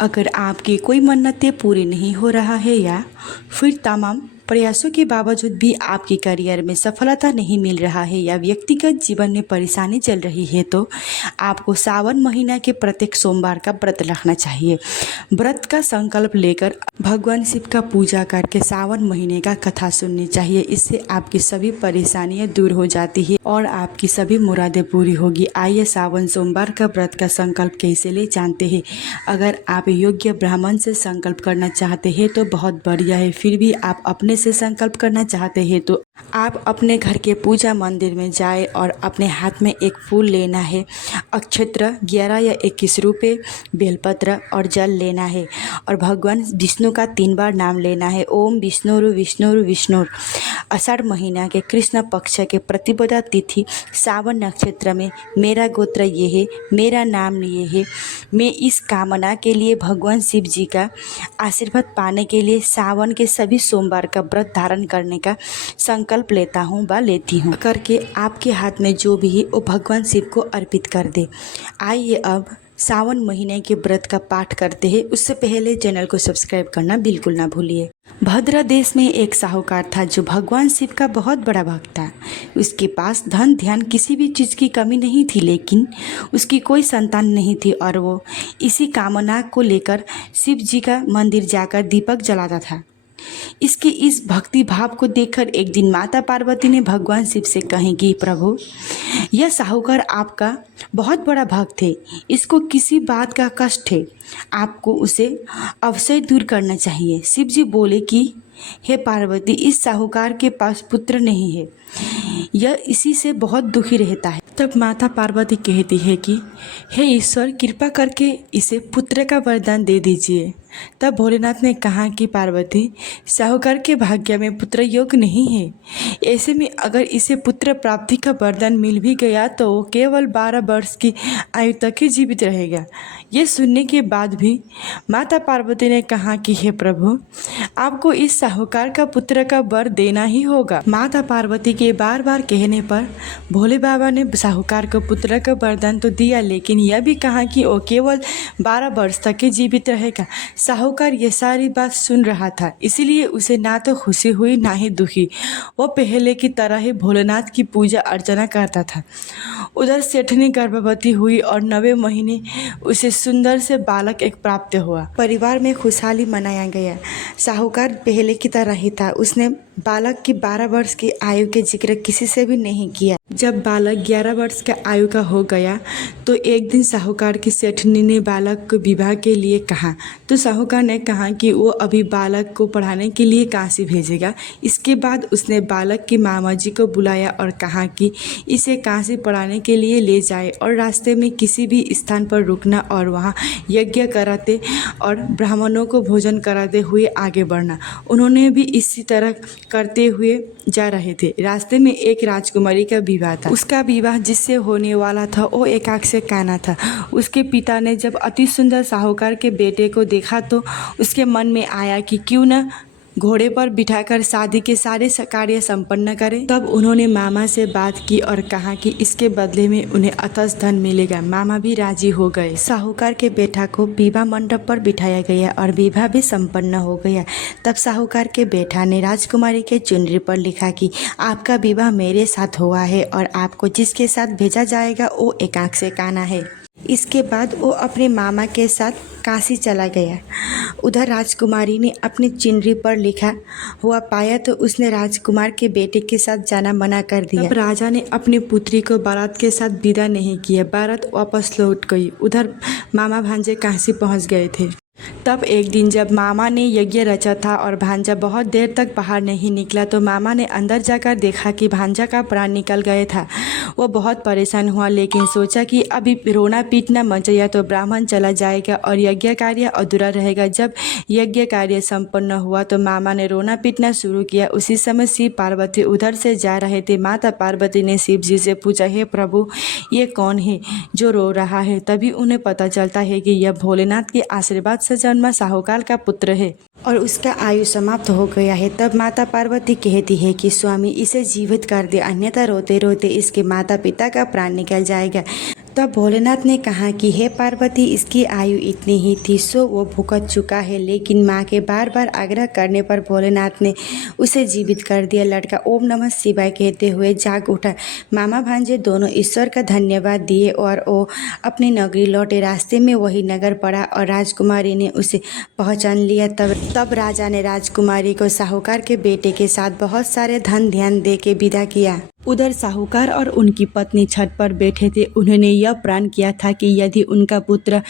अगर आपकी कोई मन्नतें पूरी नहीं हो रहा है या फिर तमाम प्रयासों के बावजूद भी आपके करियर में सफलता नहीं मिल रहा है या व्यक्तिगत जीवन में परेशानी चल रही है तो आपको सावन महीना के प्रत्येक सोमवार का व्रत रखना चाहिए। व्रत का संकल्प लेकर भगवान शिव का पूजा करके सावन महीने का कथा सुननी चाहिए। इससे आपकी सभी परेशानियां दूर हो जाती है और आपकी सभी मुरादें पूरी होगी। आइए सावन सोमवार का व्रत का संकल्प कैसे ले जानते हैं। अगर आप योग्य ब्राह्मण से संकल्प करना चाहते हैं तो बहुत बढ़िया है। फिर भी आप अपने से संकल्प करना चाहते हैं तो आप अपने घर के पूजा मंदिर में जाए और अपने हाथ में एक फूल लेना है, अक्षत्र 11 या 21 रुपये, बेलपत्र और जल लेना है और भगवान विष्णु का 3 बार नाम लेना है। ओम विष्णुरु विष्णुरु विष्णुर। आषाढ़ महीना के कृष्ण पक्ष के प्रतिपदा तिथि सावन नक्षत्र में मेरा गोत्र ये है, मेरा नाम ये है। मैं इस कामना के लिए भगवान शिव जी का आशीर्वाद पाने के लिए सावन के सभी सोमवार का व्रत धारण करने का संकल्प लेता हूँ व लेती हूँ। करके आपके हाथ में जो भी है वो भगवान शिव को अर्पित कर दे। आइए अब सावन महीने के व्रत का पाठ करते हैं। उससे पहले चैनल को सब्सक्राइब करना बिल्कुल ना भूलिए। भद्र देश में एक साहूकार था जो भगवान शिव का बहुत बड़ा भक्त था। उसके पास धन ध्यान किसी भी चीज़ की कमी नहीं थी, लेकिन उसकी कोई संतान नहीं थी और वो इसी कामना को लेकर शिव जी का मंदिर जाकर दीपक जलाता था। इसके इस भक्ति भाव को देखकर एक दिन माता पार्वती ने भगवान शिव से कही कि प्रभु, यह साहूकार आपका बहुत बड़ा भक्त है, इसको किसी बात का कष्ट है, आपको उसे अवश्य दूर करना चाहिए। शिव जी बोले कि हे पार्वती, इस साहूकार के पास पुत्र नहीं है, यह इसी से बहुत दुखी रहता है। तब माता पार्वती कहती है कि हे ईश्वर, कृपा करके इसे पुत्र का वरदान दे दीजिए। तब भोलेनाथ ने कहा कि पार्वती, साहूकार के भाग्य में पुत्र योग नहीं है, ऐसे में अगर इसे पुत्र प्राप्ति का वरदान मिल भी गया तो वो केवल 12 वर्ष की आयु तक ही जीवित रहेगा। ये सुनने के बाद भी माता पार्वती ने कहा कि हे प्रभु, आपको इस साहूकार का पुत्र का वर देना ही होगा। माता पार्वती के बार बार कहने पर भोले बाबा ने साहूकार को पुत्र का वरदान तो दिया, लेकिन यह भी कहा कि वो केवल 12 वर्ष तक ही जीवित रहेगा। साहूकार ये सारी बात सुन रहा था, इसीलिए उसे ना तो खुशी हुई ना ही दुखी। वो पहले की तरह ही भोलेनाथ की पूजा अर्चना करता था। उधर सेठनी गर्भवती हुई और 9वें महीने उसे सुंदर से बालक एक प्राप्त हुआ। परिवार में खुशहाली मनाया गया। साहूकार पहले की तरह ही था। उसने बालक की 12 वर्ष की आयु के जिक्र किसी से भी नहीं किया। जब बालक 11 वर्ष के आयु का हो गया तो एक दिन साहूकार की सेठनी ने बालक को विवाह के लिए कहा। तो साहूकार ने कहा कि वो अभी बालक को पढ़ाने के लिए काशी भेजेगा। इसके बाद उसने बालक की मामा जी को बुलाया और कहा कि इसे काशी पढ़ाने के लिए ले जाए और रास्ते में किसी भी स्थान पर रुकना और वहाँ यज्ञ कराते और ब्राह्मणों को भोजन कराते हुए आगे बढ़ना। उन्होंने भी इसी तरह करते हुए जा रहे थे। रास्ते में एक राजकुमारी का विवाह था। उसका विवाह जिससे होने वाला था वो एक आँख से काना था। उसके पिता ने जब अति सुंदर साहूकार के बेटे को देखा तो उसके मन में आया कि क्यों न घोड़े पर बिठाकर शादी के सारे कार्य संपन्न करें। तब उन्होंने मामा से बात की और कहा कि इसके बदले में उन्हें अथस धन मिलेगा। मामा भी राजी हो गए। साहूकार के बेटा को विवाह मंडप पर बिठाया गया और विवाह भी संपन्न हो गया। तब साहूकार के बेटा ने राजकुमारी के चुनरी पर लिखा कि आपका विवाह मेरे साथ हुआ है और आपको जिसके साथ भेजा जाएगा वो एक आँख से काना है। इसके बाद वो अपने मामा के साथ काशी चला गया। उधर राजकुमारी ने अपनी चुनरी पर लिखा हुआ पाया तो उसने राजकुमार के बेटे के साथ जाना मना कर दिया। तब राजा ने अपनी पुत्री को बारात के साथ विदा नहीं किया। बारात वापस लौट गई। उधर मामा भांजे काशी पहुंच गए थे। तब एक दिन जब मामा ने यज्ञ रचा था और भांजा बहुत देर तक बाहर नहीं निकला तो मामा ने अंदर जाकर देखा कि भांजा का प्राण निकल गया था। वो बहुत परेशान हुआ, लेकिन सोचा कि अभी रोना पीटना मच गया तो ब्राह्मण चला जाएगा और यज्ञ कार्य अधूरा रहेगा। जब यज्ञ कार्य संपन्न हुआ तो मामा ने रोना पीटना शुरू किया। उसी समय शिव पार्वती उधर से जा रहे थे। माता पार्वती ने शिव जी से पूछा, हे प्रभु, ये कौन है जो रो रहा है? तभी उन्हें पता चलता है कि यह भोलेनाथ के आशीर्वाद से जन्मा साहूकार का पुत्र है और उसका आयु समाप्त हो गया है। तब माता पार्वती कहती है कि स्वामी, इसे जीवित कर दे, अन्यथा रोते रोते इसके माता पिता का प्राण निकल जाएगा। तब भोलेनाथ ने कहा कि हे पार्वती, इसकी आयु इतनी ही थी सो वो भुगत चुका है। लेकिन माँ के बार बार आग्रह करने पर भोलेनाथ ने उसे जीवित कर दिया। लड़का ओम नमः शिवाय कहते हुए जाग उठा। मामा भांजे दोनों ईश्वर का धन्यवाद दिए और वो अपनी नगरी लौटे। रास्ते में वही नगर पड़ा और राजकुमारी ने उसे पहचान लिया। तब राजा ने राजकुमारी को साहूकार के बेटे के साथ बहुत सारे धन ध्यान दे के विदा किया। उधर साहूकार और उनकी पत्नी छत पर बैठे थे। उन्होंने यह प्रण किया था कि यदि उनका पुत्र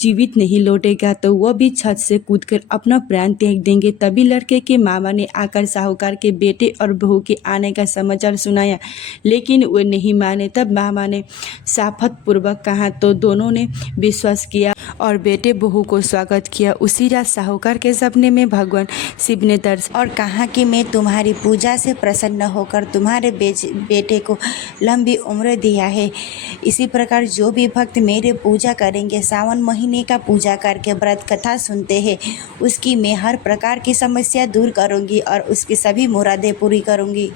जीवित नहीं लौटेगा तो वह भी छत से कूदकर अपना प्राण त्याग देंगे। तभी लड़के के मामा ने आकर साहूकार के बेटे और बहू के आने का समाचार सुनाया, लेकिन वे नहीं माने। तब मामा ने साफत पूर्वक कहा तो दोनों ने विश्वास किया और बेटे बहू को स्वागत किया। उसी रात साहूकार के सपने में भगवान शिव ने दर्शन और कहा कि मैं तुम्हारी पूजा से प्रसन्न होकर तुम्हारे बेटे को लंबी उम्र दिया है। इसी प्रकार जो भी भक्त मेरे पूजा करेंगे, सावन महीने का पूजा करके व्रत कथा सुनते हैं, उसकी मैं हर प्रकार की समस्या दूर करूंगी और उसकी सभी मुरादें पूरी करूंगी।